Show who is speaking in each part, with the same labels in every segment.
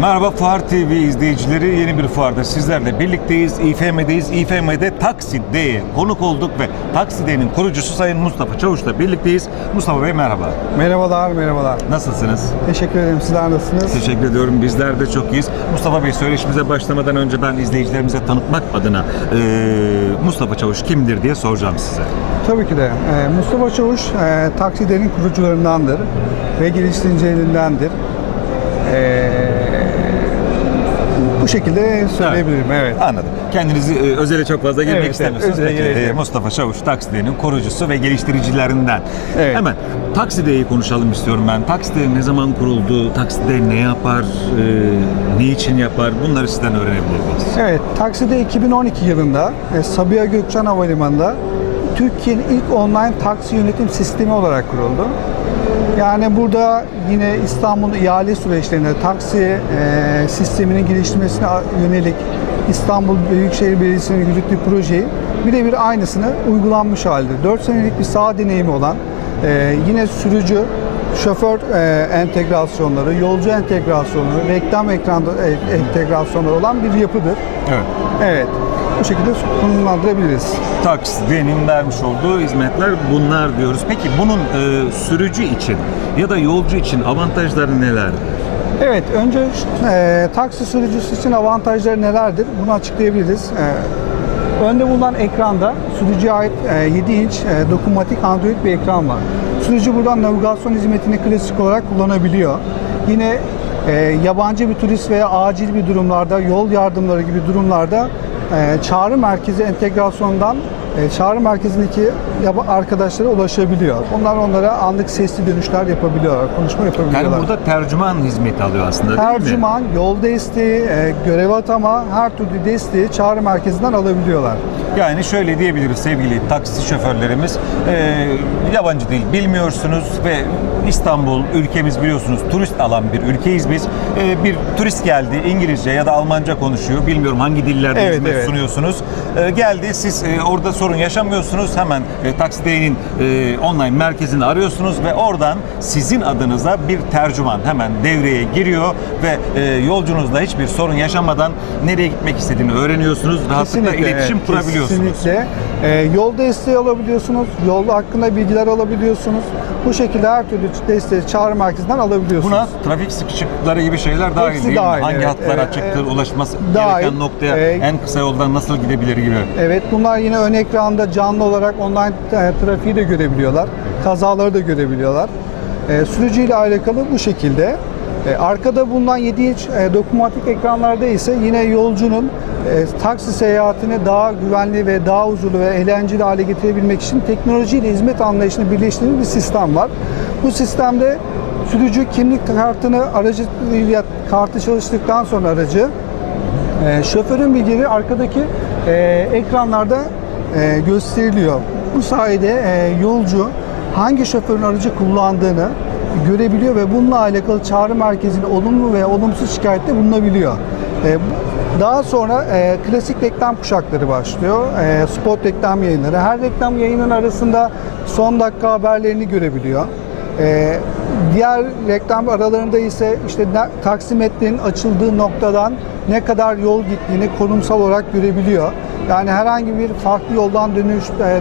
Speaker 1: Merhaba Fuar TV izleyicileri yeni bir fuarda sizlerle birlikteyiz. İFM'deyiz. İFM'de Takside'ye konuk olduk ve Takside'nin kurucusu Sayın Mustafa Çavuş'la birlikteyiz. Mustafa Bey merhaba.
Speaker 2: Merhabalar, merhabalar.
Speaker 1: Nasılsınız?
Speaker 2: Teşekkür ederim. Sizler nasılsınız?
Speaker 1: Teşekkür ediyorum. Bizler de çok iyiyiz. Mustafa Bey söyleşimize başlamadan önce ben izleyicilerimize tanıtmak adına eee, Mustafa Çavuş kimdir diye soracağım size.
Speaker 2: Tabii ki de. Ee, Mustafa Çavuş, e, Takside'nin kurucularındandır ve geliştiricilerindendir. Ee, bu şekilde söyleyebilirim, evet.
Speaker 1: Anladım. Kendinizi e, özele çok fazla girmek
Speaker 2: Evet, evet,
Speaker 1: istemiyorsunuz.
Speaker 2: özele
Speaker 1: Peki,
Speaker 2: gerek
Speaker 1: e. Mustafa Çavuş Takside'nin kurucusu ve geliştiricilerinden.
Speaker 2: Evet.
Speaker 1: Hemen Takside'yi konuşalım istiyorum ben. Takside ne zaman kuruldu? Takside ne yapar? E, ne için yapar? Bunları sizden öğrenebilir miyiz?
Speaker 2: Evet, Takside 2012 yılında e, Sabiha Gökçen Havalimanı'nda Türkiye'nin ilk online taksi yönetim sistemi olarak kuruldu. Yani burada yine İstanbul ihale süreçlerinde taksi e, sisteminin geliştirmesine yönelik İstanbul Büyükşehir Belediyesi'nin yürüttüğü projeyi birebir aynısını uygulanmış halde. 4 senelik bir saha deneyimi olan e, yine sürücü şoför e, entegrasyonları, yolcu entegrasyonları, reklam ekran e, entegrasyonları olan bir yapıdır.
Speaker 1: Evet.
Speaker 2: Evet, bu şekilde konumlandırabiliriz.
Speaker 1: Takside'nin vermiş olduğu hizmetler bunlar diyoruz. Peki bunun e, sürücü için ya da yolcu için avantajları neler?
Speaker 2: Evet, önce e, taksi sürücüsü için avantajları nelerdir? Bunu açıklayabiliriz. E, önde bulunan ekranda sürücüye ait e, 7 inç e, dokunmatik Android bir ekran var. Sürücü buradan navigasyon hizmetini klasik olarak kullanabiliyor. Yine e, yabancı bir turist veya acil bir durumlarda, yol yardımları gibi durumlarda çağrı merkezi entegrasyondan e, çağrı merkezindeki arkadaşlara ulaşabiliyor. Onlar onlara anlık sesli dönüşler yapabiliyorlar, konuşma yapabiliyorlar.
Speaker 1: Yani burada tercüman hizmeti alıyor aslında değil mi?
Speaker 2: Tercüman, yol desteği, e, görev atama, her türlü desteği çağrı merkezinden alabiliyorlar.
Speaker 1: Yani şöyle diyebiliriz sevgili taksi şoförlerimiz, e, yabancı dil bilmiyorsunuz ve İstanbul ülkemiz biliyorsunuz turist alan bir ülkeyiz biz. E, bir turist geldi İngilizce ya da Almanca konuşuyor. Bilmiyorum hangi dillerde
Speaker 2: Evet,
Speaker 1: hizmet
Speaker 2: evet.
Speaker 1: sunuyorsunuz. E, geldi siz e, orada sorun yaşamıyorsunuz. Hemen e, Takside'nin e, online merkezini arıyorsunuz ve oradan sizin adınıza bir tercüman hemen devreye giriyor ve e, yolcunuzla hiçbir sorun yaşamadan nereye gitmek istediğini öğreniyorsunuz. Rahatlıkla iletişim
Speaker 2: evet,
Speaker 1: kurabiliyorsunuz.
Speaker 2: Kesinlikle. E, yol desteği alabiliyorsunuz, yol hakkında bilgiler alabiliyorsunuz. Bu şekilde her türlü desteği çağrı merkezinden alabiliyorsunuz.
Speaker 1: Buna trafik sıkışıkları gibi şeyler dahil
Speaker 2: Hepsi
Speaker 1: değil mi?
Speaker 2: dahil,
Speaker 1: Hangi
Speaker 2: evet.
Speaker 1: hatlar açıktır,
Speaker 2: evet.
Speaker 1: ulaşması
Speaker 2: Dahil.
Speaker 1: gereken noktaya
Speaker 2: Ee,
Speaker 1: en kısa yoldan nasıl gidebilir gibi.
Speaker 2: Evet bunlar yine ön ekranda canlı olarak online e, trafiği de görebiliyorlar. Kazaları da görebiliyorlar. E, sürücüyle alakalı bu şekilde. E, arkada bulunan 7 inç e, dokunmatik ekranlarda ise yine yolcunun e, taksi seyahatini daha güvenli ve daha huzurlu ve eğlenceli hale getirebilmek için teknolojiyle hizmet anlayışını birleştirdiği bir sistem var. Bu sistemde sürücü kimlik kartını aracı kartı çalıştıktan sonra aracı e, şoförün bilgileri arkadaki e, ekranlarda e, gösteriliyor. Bu sayede e, yolcu hangi şoförün aracı kullandığını görebiliyor ve bununla alakalı çağrı merkezine olumlu veya olumsuz şikayette bulunabiliyor. E, daha sonra e, klasik reklam kuşakları başlıyor. E, spot reklam yayınları. Her reklam yayının arasında son dakika haberlerini görebiliyor. Ee, diğer reklam aralarında ise işte taksimetrenin açıldığı noktadan ne kadar yol gittiğini konumsal olarak görebiliyor. Yani herhangi bir farklı yoldan dönüş, e,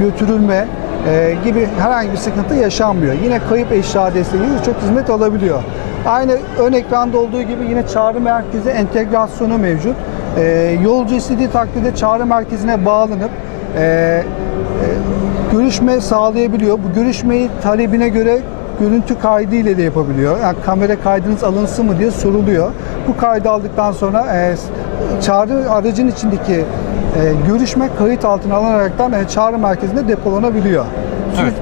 Speaker 2: götürülme e, gibi herhangi bir sıkıntı yaşanmıyor. Yine kayıp eşya desteği gibi çok hizmet alabiliyor. Aynı ön ekranda olduğu gibi yine çağrı merkezi entegrasyonu mevcut. E, yolcu istediği takdirde çağrı merkezine bağlanıp e, e, görüşme sağlayabiliyor. Bu görüşmeyi talebine göre görüntü kaydı ile de yapabiliyor. Yani kamera kaydınız alınsın mı diye soruluyor. Bu kaydı aldıktan sonra e, çağrı aracın içindeki görüşme kayıt altına alınaraktan e, çağrı merkezinde depolanabiliyor.
Speaker 1: Evet.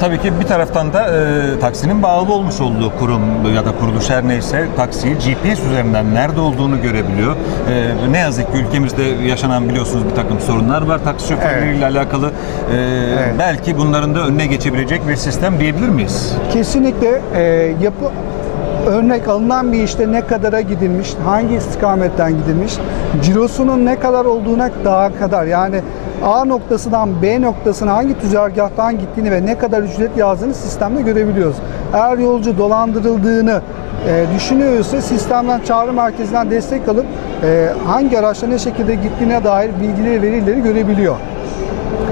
Speaker 1: Tabii ki bir taraftan da e, taksinin bağlı olmuş olduğu kurum ya da kuruluş her neyse taksiyi GPS üzerinden nerede olduğunu görebiliyor. E, ne yazık ki ülkemizde yaşanan biliyorsunuz bir takım sorunlar var taksi şoförleriyle alakalı. E,
Speaker 2: Evet.
Speaker 1: Belki bunların da önüne geçebilecek bir sistem diyebilir miyiz?
Speaker 2: Kesinlikle e, yapı örnek alınan bir işte ne kadara gidilmiş, hangi istikametten gidilmiş, cirosunun ne kadar olduğuna daha kadar yani A noktasından B noktasına hangi tüzergahtan gittiğini ve ne kadar ücret yazdığını sistemde görebiliyoruz. Eğer yolcu dolandırıldığını e, düşünüyorsa sistemden çağrı merkezinden destek alıp e, hangi araçla ne şekilde gittiğine dair bilgileri, verileri görebiliyor.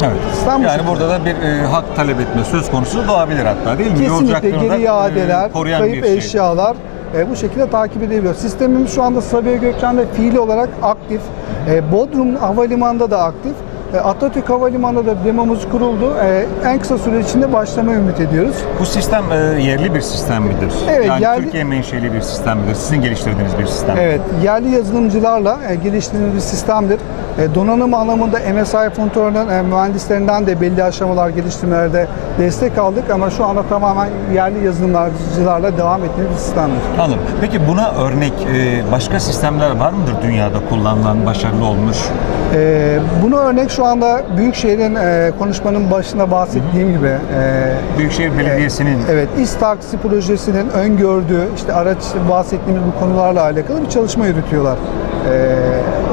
Speaker 1: Evet.
Speaker 2: İstanbul
Speaker 1: yani burada da bir e, hak talep etme söz konusu doğabilir hatta değil mi?
Speaker 2: Kesinlikle geri
Speaker 1: e,
Speaker 2: iadeler,
Speaker 1: koruyan
Speaker 2: kayıp
Speaker 1: şey.
Speaker 2: eşyalar e, bu şekilde takip edebiliyor. Sistemimiz şu anda Sabiha Gökçen'de fiili olarak aktif. E, Bodrum Havalimanı'nda da aktif. E, Atatürk Havalimanı'nda da demomuz kuruldu. E, en kısa süre içinde başlamayı ümit ediyoruz.
Speaker 1: Bu sistem e, yerli bir sistem midir?
Speaker 2: Evet,
Speaker 1: yani
Speaker 2: yerli-
Speaker 1: Türkiye menşeli bir sistem midir? Sizin geliştirdiğiniz bir sistem?
Speaker 2: Evet, yerli yazılımcılarla geliştirdiğimiz bir sistemdir. Donanım anlamında MSI Fontour'un e, mühendislerinden de belli aşamalar geliştirmelerde destek aldık ama şu anda tamamen yerli yazılımcılarla devam ettiğimiz bir sistemdir.
Speaker 1: Anladım. Peki buna örnek başka sistemler var mıdır dünyada kullanılan, başarılı olmuş?
Speaker 2: Buna örnek şu anda Büyükşehir'in e, konuşmanın başında bahsettiğim gibi e,
Speaker 1: Büyükşehir Belediyesi'nin
Speaker 2: Evet, İS taksi projesinin öngördüğü, işte araç bahsettiğimiz bu konularla alakalı bir çalışma yürütüyorlar. Ee,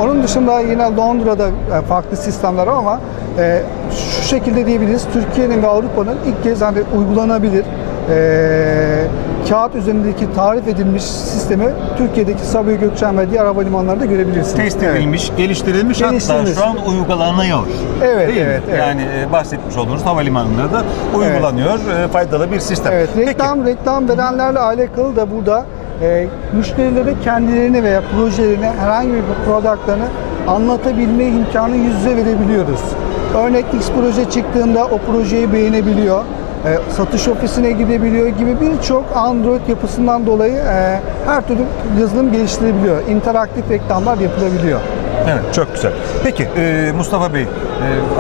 Speaker 2: onun dışında yine Londra'da e, farklı sistemler ama e, şu şekilde diyebiliriz, Türkiye'nin ve Avrupa'nın ilk kez hani uygulanabilir, e, kağıt üzerindeki tarif edilmiş sistemi Türkiye'deki Sabiha Gökçen ve diğer havalimanlarında görebilirsiniz.
Speaker 1: test
Speaker 2: Evet.
Speaker 1: edilmiş, geliştirilmiş, hatta
Speaker 2: Geliştirilmiş.
Speaker 1: şu an uygulanıyor.
Speaker 2: Evet,
Speaker 1: Değil mi?
Speaker 2: evet, evet.
Speaker 1: Yani e, bahsetmiş olduğunuz havalimanında da uygulanıyor. e, faydalı bir sistem.
Speaker 2: Evet,
Speaker 1: Peki,
Speaker 2: reklam reklam verenlerle alakalı da burada e, müşterilere kendilerini veya projelerini herhangi bir productlarını anlatabilme imkanı yüz yüze verebiliyoruz. Örnek X proje çıktığında o projeyi beğenebiliyor. E, satış ofisine gidebiliyor gibi birçok Android yapısından dolayı e, her türlü yazılım geliştirebiliyor. İnteraktif reklamlar yapılabiliyor.
Speaker 1: Evet, çok güzel. Peki e, Mustafa Bey, e,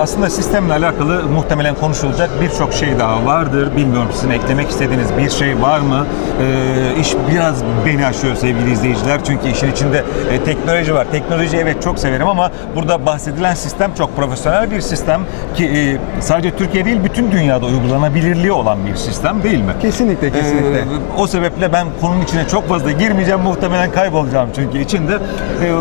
Speaker 1: aslında sistemle alakalı muhtemelen konuşulacak birçok şey daha vardır. Bilmiyorum sizin eklemek istediğiniz bir şey var mı? E, iş biraz beni aşıyor sevgili izleyiciler. Çünkü işin içinde e, teknoloji var. Teknoloji evet çok severim ama burada bahsedilen sistem çok profesyonel bir sistem ki e, sadece Türkiye değil bütün dünyada uygulanabilirliği olan bir sistem değil mi?
Speaker 2: Kesinlikle, kesinlikle.
Speaker 1: Ee, o sebeple ben konunun içine çok fazla girmeyeceğim. Muhtemelen kaybolacağım çünkü içinde. Ee,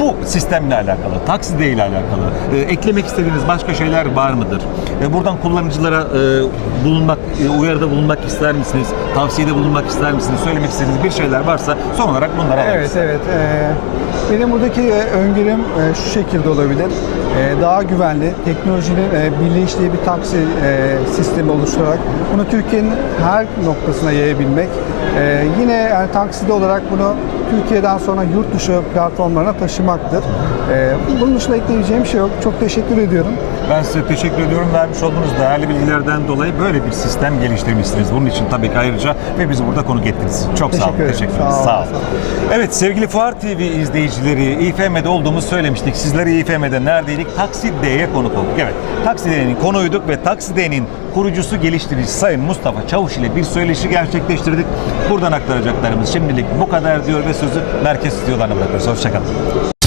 Speaker 1: bu sistemle alakalı, takside ile alakalı e, eklemek istediğiniz başka şeyler var mıdır? E, buradan kullanıcılara e, bulunmak, e, uyarıda bulunmak ister misiniz? Tavsiyede bulunmak ister misiniz? Söylemek istediğiniz bir şeyler varsa son olarak bunları alalım.
Speaker 2: Evet, evet. Ee, benim buradaki e, öngörüm e, şu şekilde olabilir. E, daha güvenli, teknolojinin e, birleştiği bir taksi e, sistemi oluşturarak bunu Türkiye'nin her noktasına yayabilmek. E, yine yani takside olarak bunu Türkiye'den sonra yurt dışı platformlarına taşımaktır. E, bunun dışında ekleyeceğim şey yok. Çok teşekkür ediyorum.
Speaker 1: Ben size teşekkür ediyorum. Vermiş olduğunuz değerli bilgilerden dolayı böyle bir sistem geliştirmişsiniz. Bunun için tabii ki ayrıca ve bizi burada konuk ettiniz. Çok sağ olun.
Speaker 2: Teşekkür ederim.
Speaker 1: Teşekkür ederiz. Sağ
Speaker 2: sağ olun.
Speaker 1: Evet sevgili Fuar TV izleyicileri İFM'de olduğumuzu söylemiştik. Sizleri İFM'de neredeydik? Taksi D'ye konuk olduk. Evet. Taksi D'nin konuyduk ve Taksi D'nin kurucusu geliştiricisi Sayın Mustafa Çavuş ile bir söyleşi gerçekleştirdik. Buradan aktaracaklarımız şimdilik bu kadar diyor ve sözü merkez stüdyolarına bırakıyoruz. Hoşçakalın.